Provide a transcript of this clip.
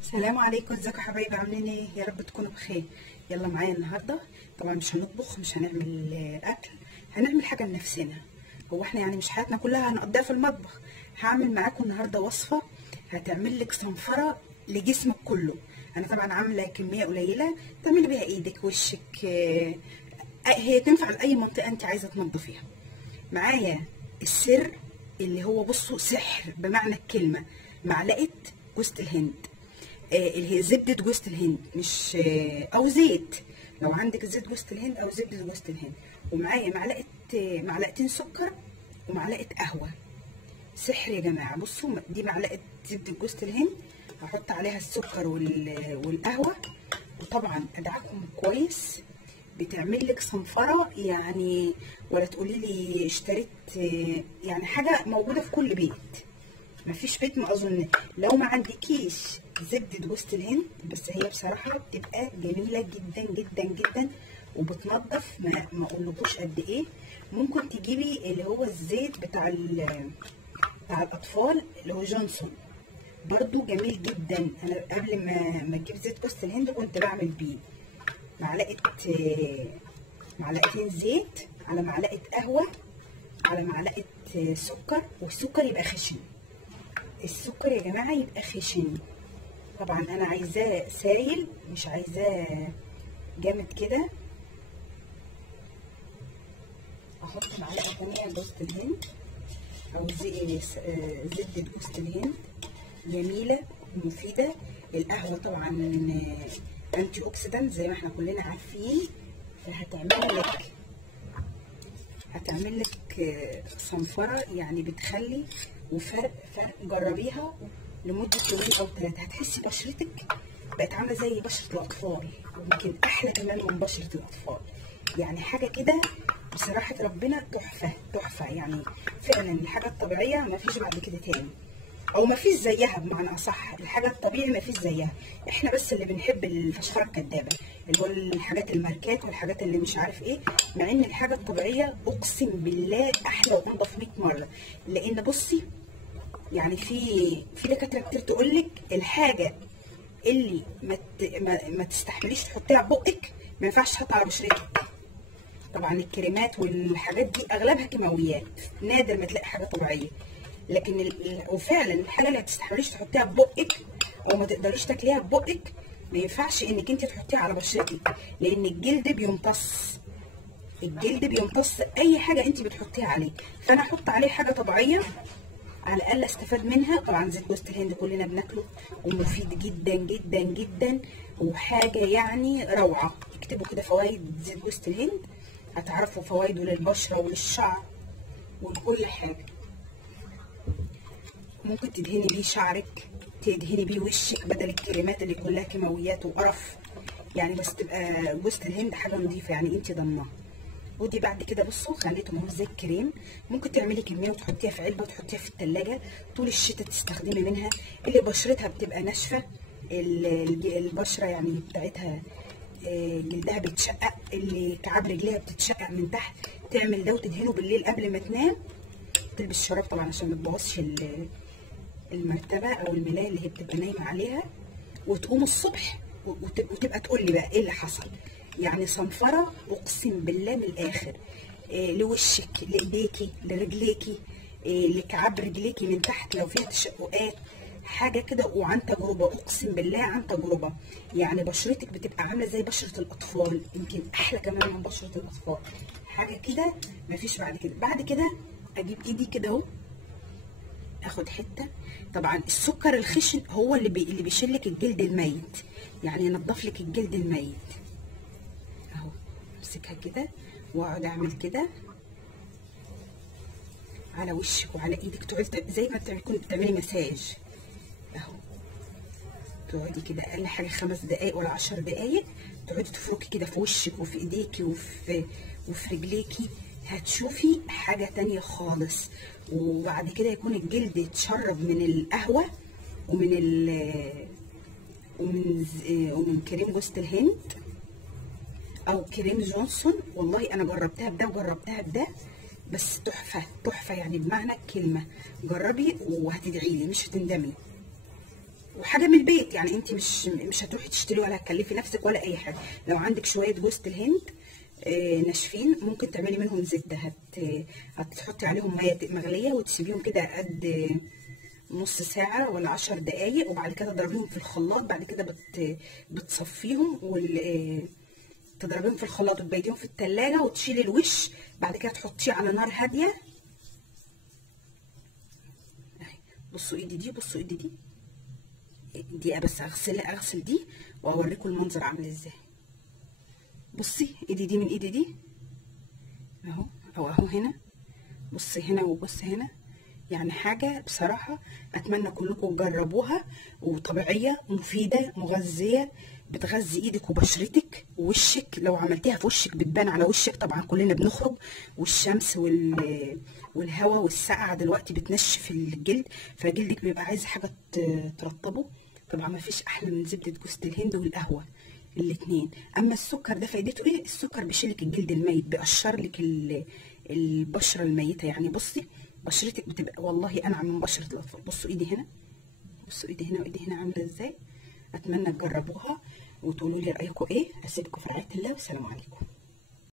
السلام عليكم، ازيكم يا حبايبي؟ عاملين ايه؟ يا رب تكونوا بخير. يلا معايا النهارده. طبعا مش هنطبخ، مش هنعمل اكل، هنعمل حاجه لنفسنا. هو احنا يعني مش حياتنا كلها هنقضيها في المطبخ. هعمل معاكم النهارده وصفه هتعمل لك صنفره لجسمك كله. انا طبعا عامله كميه قليله تعملي بيها ايدك، وشك، هي تنفع لاي منطقه انت عايزه تنضفيها. معايا السر اللي هو بصوا سحر بمعنى الكلمه، معلقه جوز الهند، اللي هي زبده جوز الهند، مش او زيت. لو عندك زيت جوز الهند او زبده جوز الهند. ومعايا معلقتين سكر ومعلقه قهوه. سحر يا جماعه. بصوا دي معلقه زبده جوز الهند، هحط عليها السكر والقهوه، وطبعا ادعكم كويس. بتعمل لك صنفره يعني، ولا تقولي لي اشتريت، يعني حاجه موجوده في كل بيت. مفيش بيت ما اظن لو ما عندكيش زبده جوز الهند، بس هي بصراحه بتبقى جميله جدا جدا جدا وبتنضف ما اقولكوش قد ايه. ممكن تجيبي اللي هو الزيت بتاع الاطفال اللي هو جونسون، برضو جميل جدا. انا قبل ما اجيب زيت جوز الهند كنت بعمل بيه معلقتين زيت على معلقه قهوه على معلقه سكر، والسكر يبقى خشن. السكر يا جماعه يبقى خشن. طبعا انا عايزاه سايل، مش عايزاه جامد كده. احط معلقه ثانيه جوز الهند او زبده جوز الهند، جميله ومفيده. القهوه طبعا انتي اوكسيدانت زي ما احنا كلنا عارفين، هتعمل لك صنفره يعني بتخلي وفرق جربيها لمده يومين او 3، هتحسي بشرتك بقت عامله زي بشره الاطفال، ويمكن احلى كمان من بشره الاطفال. يعني حاجه كده بصراحه ربنا تحفه تحفه. يعني فعلا الحاجه الطبيعيه ما فيش بعد كده تاني، او ما فيش زيها بمعنى اصح. الحاجه الطبيعيه ما فيش زيها. احنا بس اللي بنحب الفشخره الكدابه، اللي هو الحاجات الماركات والحاجات اللي مش عارف ايه، مع ان الحاجه الطبيعيه اقسم بالله احلى وانضف 100 مره. لان بصي يعني في دكاتره كتير تقول لك الحاجه اللي ما تستحمليش تحطيها ببقك ما ينفعش تحطها على بشرتك. طبعا الكريمات والحاجات دي اغلبها كيماويات، نادر ما تلاقي حاجه طبيعيه. لكن وفعلا الحاجه اللي ما تستحمليش تحطيها ببقك او ما تقدريش تاكليها ببقك ما ينفعش انك انت تحطيها على بشرتك، لان الجلد بيمتص اي حاجه انت بتحطيها عليه. فانا احط عليه حاجه طبيعيه على الاقل استفاد منها. طبعا زيت جوز الهند كلنا بناكله ومفيد جدا جدا جدا، وحاجه يعني روعه. اكتبوا كده فوائد زيت جوز الهند، هتعرفوا فوائده للبشره وللشعر ولكل حاجه. ممكن تدهني بيه شعرك، تدهني بيه وشك، بدل الكريمات اللي كلها كيماويات وقرف يعني. بس تبقى جوز الهند حاجه نظيفه يعني انت ضمنها. ودي بعد كده بصوا خليتهم اهو زي الكريم. ممكن تعملي كميه وتحطيها في علبه وتحطيها في الثلاجه طول الشتاء تستخدمي منها. اللي بشرتها بتبقى ناشفه، البشره يعني بتاعتها جلدها بيتشقق، اللي كعب رجليها بتتشقق من تحت، تعمل ده وتدهنه بالليل قبل ما تنام. تلبس شراب طبعا عشان ما تبوظش المرتبه او الملايه اللي هي بتبقى نايمه عليها، وتقوم الصبح وتبقى تقول لي بقى ايه اللي حصل. يعني صنفره اقسم بالله من الاخر، لوشك، لايديكي، لرجليكي، لكعب رجليكي من تحت لو فيها تشققات، حاجه كده. وعن تجربه اقسم بالله عن تجربه، يعني بشرتك بتبقى عامله زي بشره الاطفال، يمكن احلى كمان من بشره الاطفال. حاجه كده مفيش بعد كده. بعد كده اجيب ايدي كده اهو، اخد حته. طبعا السكر الخشن هو اللي بيشيل لك الجلد الميت، يعني ينضف لك الجلد الميت اهو. امسكها كده واقعد اعمل كده على وشك وعلى ايدك، تقعدي زي ما تكوني بتعملي مساج اهو. تقعدي كده اقل حاجه 5 دقايق ولا 10 دقايق، تقعدي تفركي كده في وشك وفي ايديكي وفي رجليكي، هتشوفي حاجه تانية خالص. وبعد كده يكون الجلد اتشرب من القهوه ومن كريم جوز الهند او كريم جونسون. والله انا جربتها بده وجربتها بده، بس تحفه تحفه يعني بمعنى الكلمه. جربي وهتدعي لي مش هتندمي. وحاجه من البيت، يعني انت مش هتروحي تشتري ولا هتكلفي نفسك ولا اي حاجه. لو عندك شويه جوز الهند ناشفين ممكن تعملي منهم زبده، هتحطي عليهم ميه مغليه وتسيبيهم كده قد نص ساعه ولا 10 دقايق، وبعد كده تضربيهم في الخلاط. بعد كده بتصفيهم تضربيهم في الخلاط وتبيتيهم في التلاجة وتشيلي الوش. بعد كده تحطيه على نار هاديه. بصوا ايدي دي، بصوا ايدي دي دقيقه بس اغسل دي واوريكم المنظر عامل ازاي. بصي ايدي دي من ايدي دي اهو، او اهو هنا، بصي هنا وبصي هنا. يعني حاجه بصراحه اتمنى كلكم تجربوها، وطبيعيه مفيده مغذيه، بتغذي ايدك وبشرتك ووشك. لو عملتيها في وشك بتبان على وشك. طبعا كلنا بنخرج والشمس والهواء والسقعه دلوقتي بتنشف الجلد، فجلدك بيبقى عايز حاجه ترطبه. طبعا ما فيش احلى من زبده جوز الهند والقهوه الاتنين. اما السكر ده فايدته ايه؟ السكر بيشيلك الجلد الميت، بيقشر لك البشره الميته. يعني بصي بشرتك بتبقى والله انعم من بشره الاطفال. بصوا ايدي هنا، بصوا ايدي هنا وايدي هنا عامله ازاي. اتمنى تجربوها وتقولوا لي رايكم ايه. اسيبكم في رعايه الله والسلام عليكم.